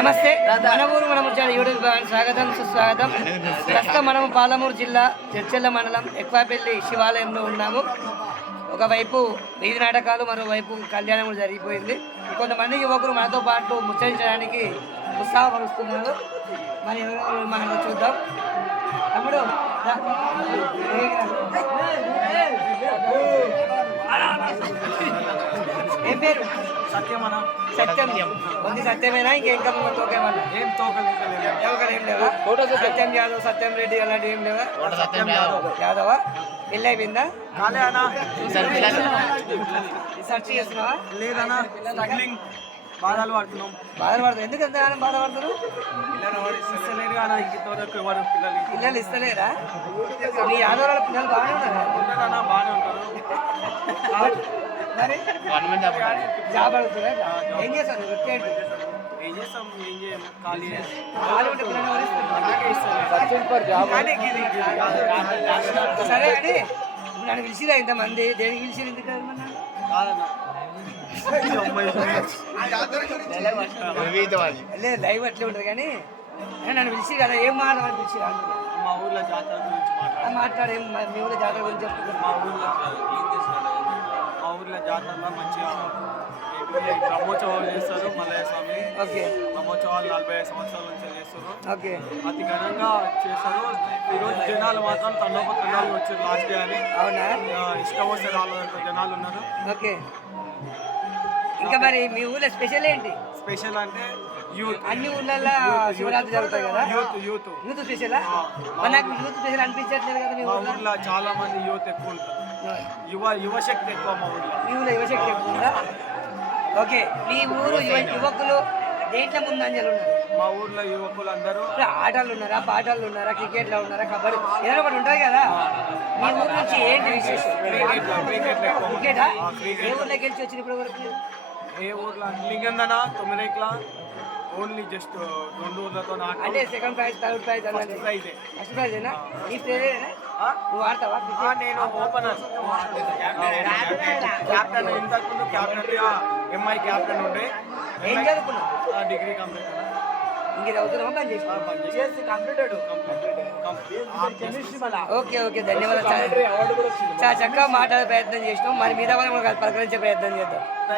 నమస్తే, మన ఊరు మన ముచ్చాడు యూట్యూబ్ స్వాగతం సుస్వాగతం. ప్రస్తుతం మనము పాలమూరు జిల్లా చర్చెల్ల మండలం ఎక్కువపల్లి శివాలయంలో ఉన్నాము. ఒకవైపు వీధి నాటకాలు, మరోవైపు కళ్యాణం కూడా జరిగిపోయింది. కొంతమంది యువకులు మనతో పాటు ముచ్చరించడానికి ఉత్సాహపరుస్తున్నారు. మరి ఎవరు మనం చూద్దాం. తమ్ముడు ఏం పేరు? సత్యమన. సత్యం. కొద్ది సత్యమేనా ఇంకేం తోకేమన్నా? ఏం తోకలు ఏం లేవా? సత్యం యాదవ్, సత్యం రెడ్డి అలాంటివి ఏం లేవా? యాదవా? పెళ్ళి అయిపోయిందా? కాలే అన్నా. సర్చ్ చేస్తున్నావా? లేదన్నా, స్ట్రగ్లింగ్. బాధలు పడుతున్నాం. బాధలు పడుతుంది. ఎందుకు ఎంత బాధపడుతున్నారు? ఇస్తలేరు అన్న, ఇంతవరకు ఎవరు పిల్లలు ఇస్తలేరా? మీ యాదవ్ పిల్లలు బాగానే ఉన్నారా? ఉంటారన్నా, బాగానే ఉంటారు. మరి జాబ్ అడుగుతున్నా. ఏం చేస్తాను? వృత్తి ఏంటి? ఏం చేస్తాం, ఏం చేయం, ఖాళీ. ఉంటే పిల్లలు సరే అని నన్ను పిలిచిరా ఇంతమంది. దేనికి పిలిచిరు? ఎందుకు లేదు, లైవ్ అట్లే ఉంటుంది. కానీ నన్ను పిలిచి కదా, ఏం మాట్లాడమని పిలిచిరా? మా ఊర్లో జాతర గురించి మాట్లాడే. మీ ఊళ్ళో జాతర గురించి చెప్తున్నారు. మా ఊర్లో జాతరలో మంచిగా బ్రహ్మోత్సవాలు చేస్తారు. మల్లయ్య స్వామి ఓకే. బ్రహ్మోత్సవాలు 45 సంవత్సరాల నుంచి చేస్తారు. ఓకే. అతి ఘనంగా చేస్తారు. ఈరోజు జనాలు మాత్రం తండోపతండాలు వచ్చారు లాస్ట్ డే అని. అవునా? ఇష్టం వస్తే రాళ్ళంత జనాలు ఉన్నారు. ఓకే. ఇంకా మరి మీ ఊళ్ళో స్పెషల్ ఏంటి? స్పెషల్ అంటే యూత్. అన్ని ఊళ్ళల్లో శివరాత్రి జరుగుతాయి కదా. యూత్ యూత్ యూత్ స్పెషలా? నాకు యూత్ స్పెషల్ అనిపించట్లేదు కదా. మీ మా ఊళ్ళో ఊర్లో చాలా మంది యూత్ ఎక్కువ ఉంటారు. యువశక్తి ఎక్కువ మా ఊర్లో. మీ ఊళ్ళో యువశక్తి ఎక్కువ ఉందా? ఓకే. మీ ఊరు యువకులు దేంట్లో ముందంజలు ఉన్నారు? మా ఊర్లో యువకులు అందరూ ఆటలు ఉన్నారా, పాటలు ఉన్నారా, క్రికెట్లో ఉన్నారా, కబడ్డీ ఏదైనా ఒకటి ఉంటుంది కదా. మీ ఊరు నుంచి ఏంటి విశేషం? క్రికెటా? ఏ ఊర్లో గెలిచి వచ్చిన ఇప్పుడు వరకు? ఏ ఊర్లో లింగందన, తొమ్మిదిట్ల, ఓన్లీ జస్ట్ 2 ఊర్లతో అంటే సెకండ్ ప్రైజ్, థర్డ్ ప్రైజ్ అన్నది. ప్రైజే. ఫస్ట్ ప్రైజేనా? నీ ప్లేయరేనా? నువ్వు ఆడతావా? నేను ఓపెనర్, క్యాప్టెన్. ఇంతకుముందు క్యాప్టెన్ ఎంఐ క్యాప్టెన్ ఉండే. ఏం చదువుకున్నావు? Degree complete. ఇంక చదువుతున్నావా? పని చేసి కంప్లీటెడ్. ఓకే ఓకే, ధన్యవాదాలు. చాలా చక్కగా మాట్లాడే ప్రయత్నం చేసినాం. మరి మీద పలకరించే ప్రయత్నం చేద్దాం.